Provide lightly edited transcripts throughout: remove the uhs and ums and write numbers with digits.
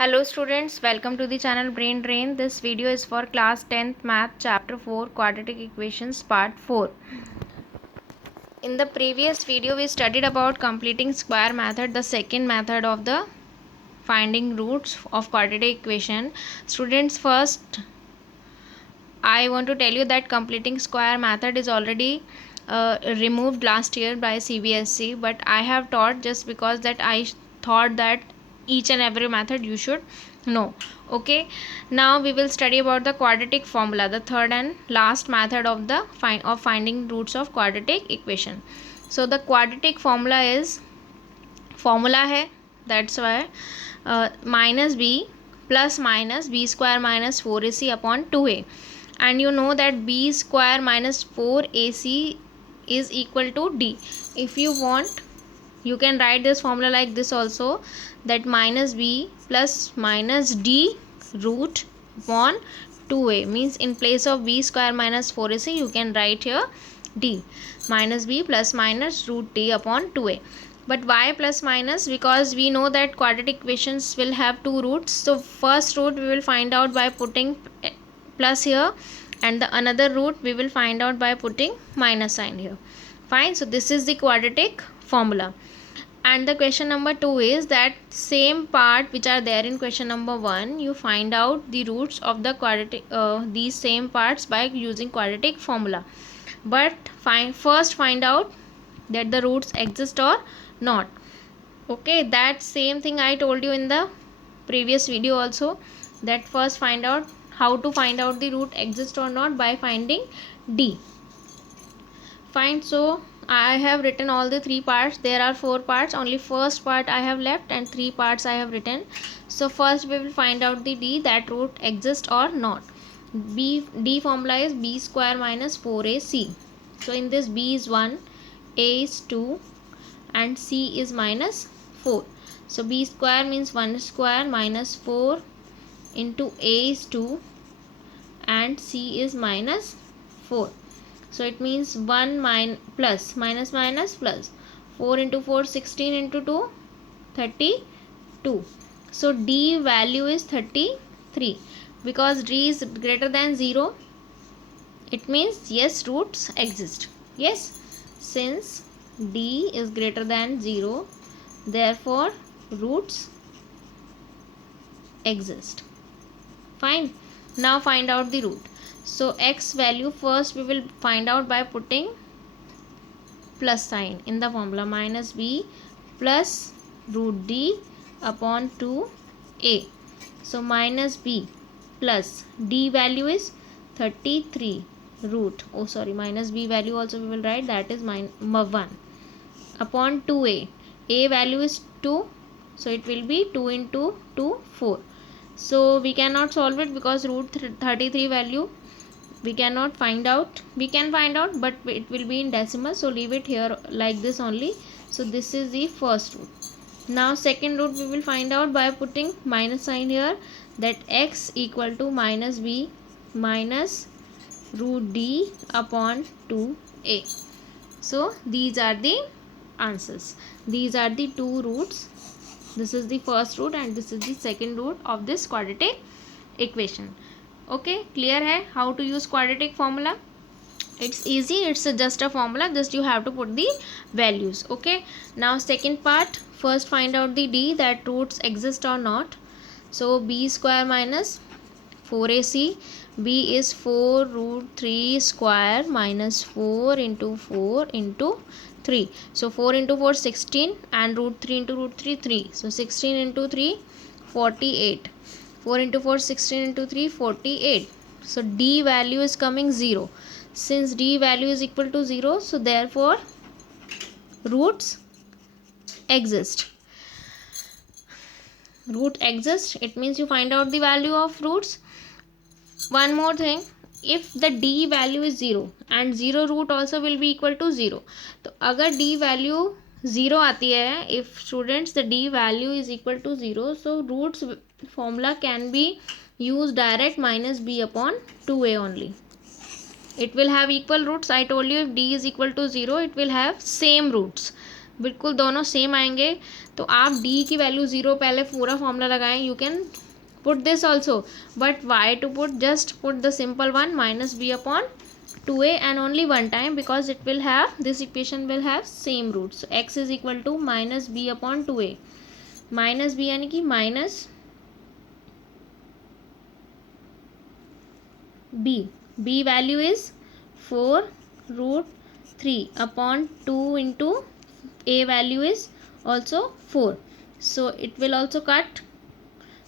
Hello students, welcome to the channel Brain Drain. This video is for class 10th math chapter 4 quadratic equations part 4. In the previous video we studied about completing square method, the second method of the finding roots of quadratic equation. Students, first I want to tell you that completing square method is already removed last year by CBSE, but I have taught just because that I thought that each and every method you should know. Okay, now we will study about the quadratic formula, the third and last method of the finding roots of quadratic equation. So the quadratic formula is है, that's why minus b plus minus b square minus 4ac upon 2a, and you know that b square minus 4ac is equal to d. If you want, you can write this formula like this also, that minus b plus minus d root upon 2a, means in place of b square minus 4ac you can write here d, minus b plus minus root d upon 2a. But why plus minus? Because we know that quadratic equations will have two roots. So first root we will find out by putting plus here, and the another root we will find out by putting minus sign here. Fine. So this is the quadratic formula. And the question number 2 is that same part which are there in question number 1, you find out the roots of the quadratic these same parts by using quadratic formula. But first find out that the roots exist or not. Okay, that same thing I told you in the previous video also, that first find out how to find out the root exist or not by finding d. Fine. So I have written all the three parts. There are four parts, only first part I have left and three parts I have written. So first we will find out the d, that root exists or not. D formula is b square minus 4ac. So in this b is 1, a is 2 and c is minus 4. So b square means 1 square minus 4 into a is 2 and c is minus 4. So it means 1 plus minus minus plus 4 into 4 16 into 2 32. So d value is 33. Because d is greater than 0, it means yes, roots exist. Yes, since d is greater than 0, therefore roots exist. Fine. Now find out the root. So x value first we will find out by putting plus sign in the formula, minus b plus root d upon 2a. So minus b plus d value is 33 root, minus b value also we will write, that is 1 upon 2a. A value is 2, so it will be 2 into 2 4. So we cannot solve it because root 33 value we cannot find out. We can find out, but it will be in decimal, so leave it here like this only. So this is the first root. Now second root we will find out by putting minus sign here, that x equal to minus b minus root d upon 2a. So these are the answers. These are the two roots. This is the first root and this is the second root of this quadratic equation. Okay, clear hai how to use quadratic formula? It's easy, it's just a formula, just you have to put the values. Okay, now second part, first find out the d, that roots exist or not. So b square minus 4ac, b is 4 root 3 square minus 4 into 4 into 3. So 4 into 4 16 and root 3 into root 3 3. So 16 into 3 48. 4 into 4 16 into 3 48. So d value is coming 0. Since d value is equal to 0, so therefore roots exist. Root exists, it means you find out the value of roots. One more thing, if the d value is 0 and 0 root also will be equal to 0, तो अगर d value 0 आती है, if students the d value is equal to 0, so roots formula can be used direct, minus b upon 2a only. It will have equal roots. I told you if d is equal to 0, it will have same roots. बिल्कुल दोनों same आएंगे, तो आप d की value 0 पहले पूरा formula लगाएं. You can put this also, but why to put, just put the simple one minus b upon 2a and only one time, because it will have, this equation will have same roots. So x is equal to minus b upon 2a, minus b यानी कि minus b value is 4 root 3 upon 2 into a value is also 4, so it will also cut.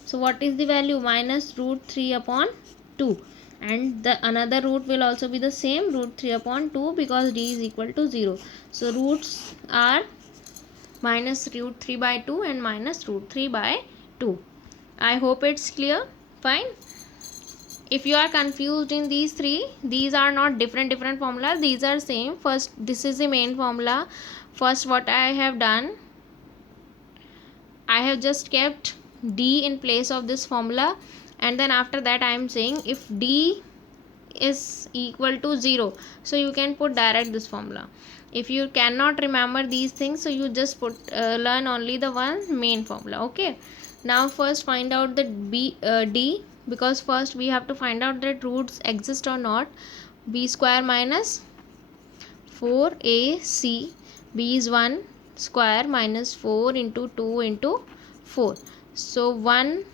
So what is the value? Minus root 3 upon 2, and the another root will also be the same, root 3 upon 2, because d is equal to 0. So roots are minus root 3 by 2 and minus root 3 by 2. I hope it's clear. Fine. If you are confused in these three, these are not different formula, these are same. First, this is the main formula. First, what I have done, I have just kept d in place of this formula, and then after that I am saying if d is equal to 0, so you can put direct this formula. If you cannot remember these things, so you just put learn only the one main formula. Okay, now first find out the d, because first we have to find out that roots exist or not. B square minus 4ac, b is 1 square minus 4 into 2 into 4, so 1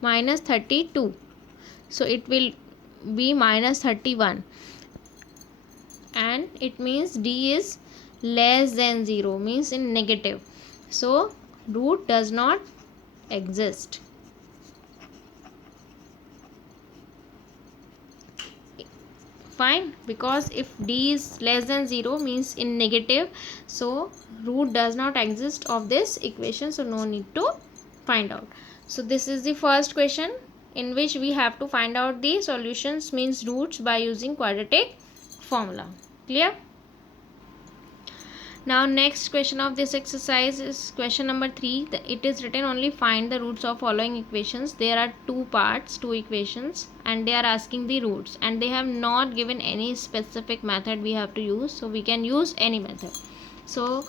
minus 32, so it will be minus 31, and it means d is less than 0, means in negative, so root does not exist. Fine, because if d is less than 0 means in negative, so root does not exist of this equation, so no need to find out. So this is the first question in which we have to find out the solutions, means roots, by using quadratic formula. Clear? Now next question of this exercise is question number 3. It is written only find the roots of following equations. There are two parts, two equations, and they are asking the roots, and they have not given any specific method we have to use, so we can use any method. So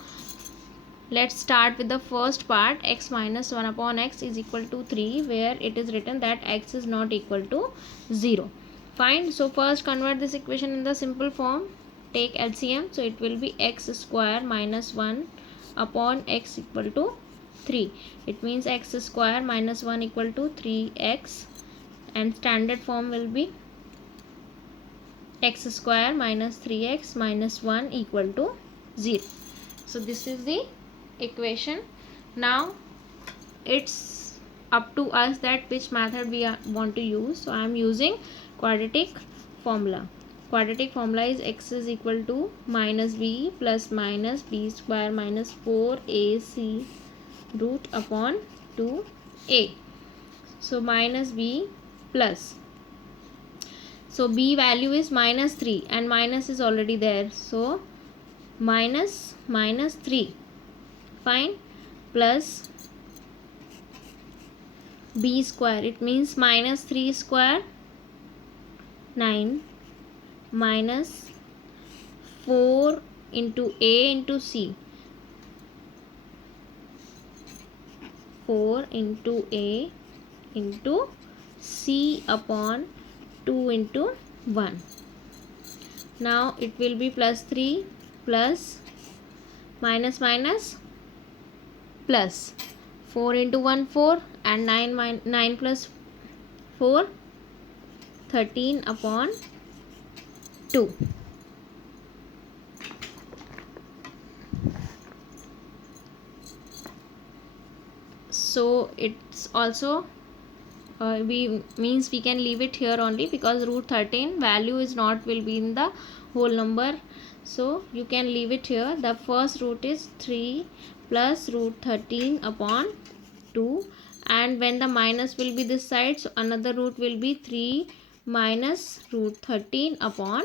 let's start with the first part. X minus 1 upon x is equal to 3, where it is written that x is not equal to 0. Fine. So first convert this equation in the simple form. Take LCM, so it will be x square minus 1 upon x equal to 3. It means x square minus 1 equal to 3x, and standard form will be x square minus 3x minus 1 equal to 0. So this is the equation. Now it's up to us that which method we want to use. So I am using quadratic formula. Quadratic formula is x is equal to minus b plus minus b square minus 4ac root upon 2a. So minus b plus, so b value is minus 3 and minus is already there, so minus 3. Fine. Plus b square, it means minus 3 square 9 minus 4 into a into c, 4 into a into c upon 2 into 1. Now it will be plus 3 plus minus minus plus 4 into 1 4, and 9 plus 4 13 upon 2. So it's also we can leave it here only, because root 13 value is not will be in the whole number, so you can leave it here. The first root is 3 plus root 13 upon 2, and when the minus will be this side, so another root will be 3 minus root 13 upon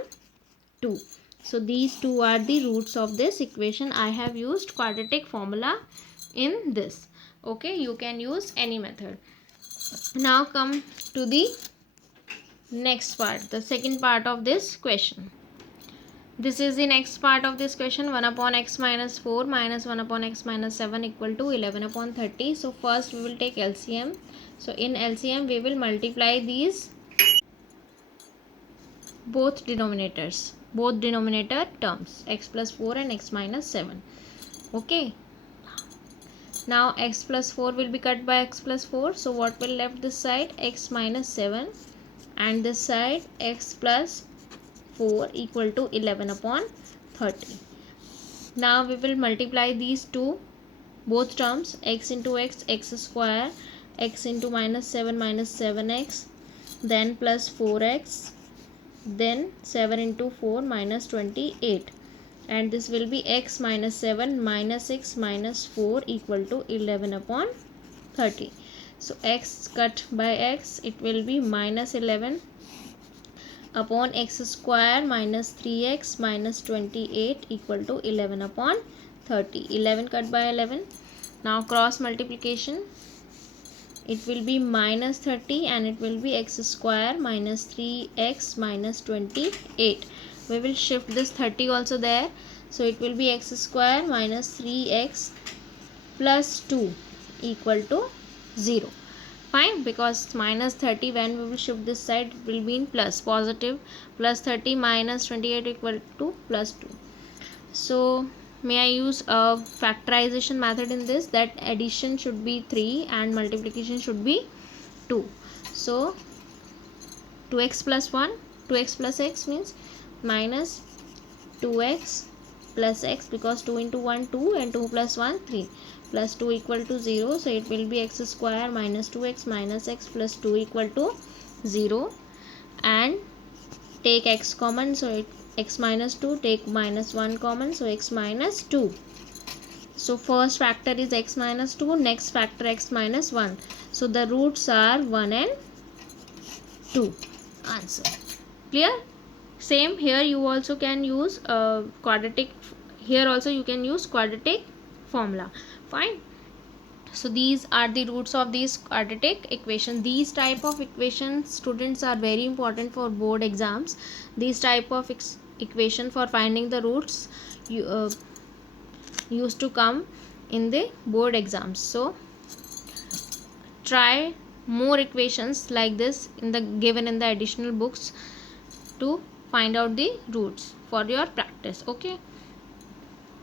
2. So these two are the roots of this equation. I have used quadratic formula in this. Okay, you can use any method. Now come to the next part, the second part of this question. This is the next part of this question. 1 upon x minus 4 minus 1 upon x minus 7 equal to 11 upon 30. So first we will take LCM. So in LCM we will multiply these both denominator terms, x plus 4 and x minus 7. Okay. Now x plus 4 will be cut by x plus 4. So what will left this side? X minus 7, and this side x plus 4 equal to 11 upon 30. Now we will multiply these two both terms, x into x, x square, x into minus 7 minus 7x, then plus 4x, then 7 into 4 minus 28, and this will be x minus 7 minus 6 minus 4 equal to 11 upon 30. So x cut by x, it will be minus 11 upon x square minus 3x minus 28 equal to 11 upon 30. 11 cut by 11. Now cross multiplication, it will be minus 30 and it will be x square minus 3x minus 28. We will shift this 30 also there. So it will be x square minus 3x plus 2 equal to 0. Fine, because minus 30, when we will shift this side, it will be in plus, positive. Plus 30 minus 28 equal to plus 2. So may I use a factorization method in this, that addition should be 3 and multiplication should be 2. So 2x plus 1, 2x plus x means minus 2x plus x, because 2 into 1 2 and 2 plus 1 3, plus 2 equal to 0. So it will be x square minus 2x minus x plus 2 equal to 0, and take x common, so it x minus 2, take minus 1 common, so x minus 2. So first factor is x minus 2, next factor x minus 1. So the roots are 1 and 2. Answer. Clear? Same here, you also can use quadratic. Here also you can use quadratic formula. Fine. So these are the roots of these quadratic equation. These type of equations, students, are very important for board exams. These type of equation for finding the roots used to come in the board exams. So try more equations like this given in the additional books to find out the roots for your practice. Okay.